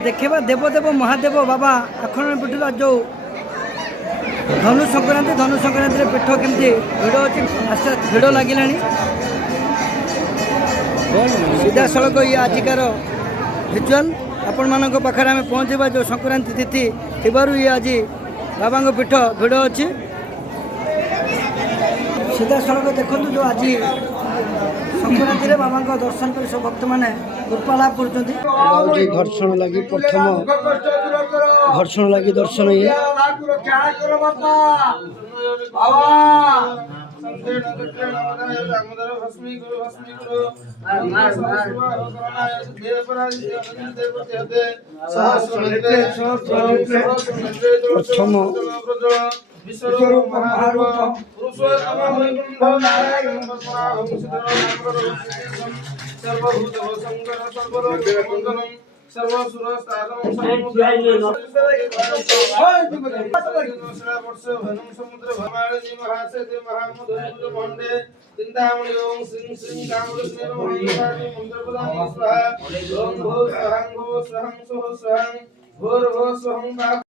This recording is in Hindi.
देखा देवदेव महादेव बाबा आखन पीठ जो धनु संक्रांति पीठ केमती भिड़ अच्छी आस्ते भिड़ लगे सीधा सड़क ये आजिकार भिजुआल आपण मान पाखे आम पहुँचा जो संक्रांति तिथि थी ये आज बाबा पीठ भिड़ अच्छी सीधा सड़क देखो जो आज संक्रांति बाबा दर्शन कर सब भक्त मैंने कृपा लाभ कर घर्षण लगी प्रथम घर्षण लगी दर्शन ये प्रथम विश्वरूप महारूप पुरुषोत्तम नारायण सर्वभूत शंकर सर्वलोकमंगलम सर्वसुरस्तादम समुद्र भमाणी महासेते महामुद्र मंडे चिंतामणि ओम श्री श्री कामकृष्ण मंत्र प्रदान स्वाहा ओम भो स्वहं स्वहं स्वहं भोर भो स्वहं